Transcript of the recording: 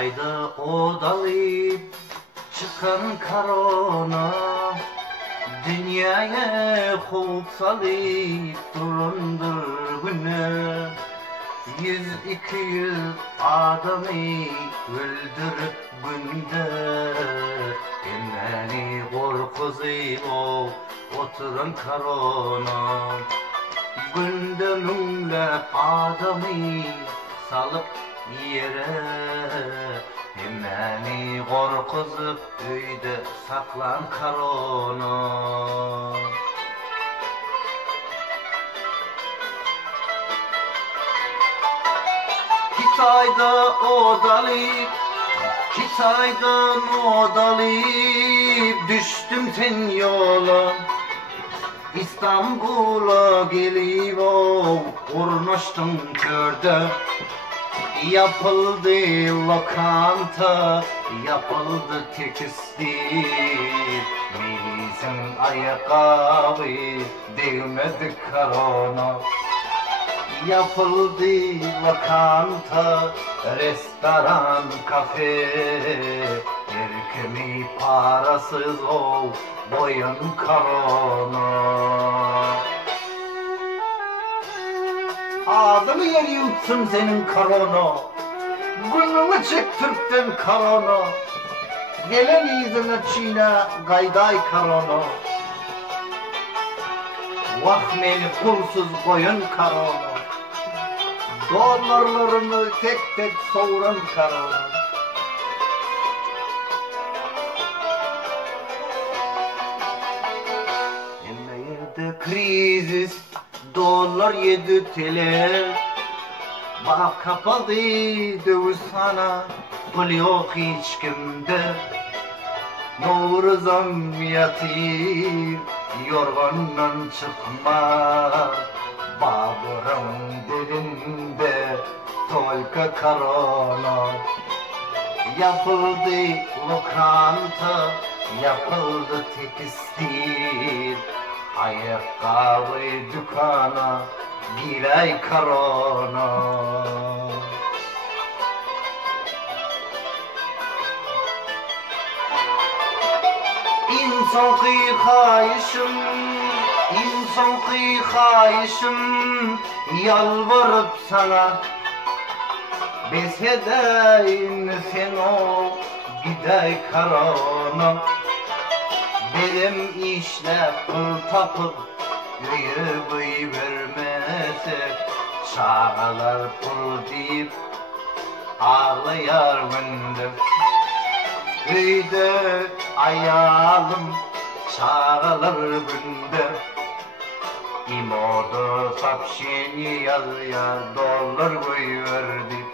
ayda odalayıp çıkan korona dünyaya kovup salıp durundur güne. 100-200 adamı öldürüp günde beni korkuzup oturan korona. Günde minglep adamı salıp yere beni korkuzup öyde saklan korona. Kitayda odalayıp, Kitaydan odalayıp düştüm sen yola. İstanbul'a gelip urnaştım körde. Yapıldı lokanta, yapıldı tekstil. Bizim ayakkabı değmedi korona. Yapıldı lokanta, restoran, kafe. Her kimi parasız boyun korona. Adını yeri yutsun senin korona. Gününü çek Türk'ten korona. Gelen izine Çin'e gayday korona. Vahmeni pulsuz koyun korona. Dolarlarını tek tek soğuran korona. Ellerde krizis, dolar 7 TL. Bak kapadı döviz sana, pul yok hiç kimde. Novruz'um yatır, yorgandan çıkma. Babırın dilinde tolka korona. Yapıldı lokanta, yapıldı tekstil. Ayakkabı dükkana, bir ay korona. İnsan kıyışım, insan kıyışım, yalvarıp sana. Biz hedeyin sen o giday korona. Benim işle pul tapıp yürü vermesek, çağalar pul deyip ağlayar gündür. Köyde ayalım çağalar gündür. İmoda sapşeni yazıya dolar koyverdi.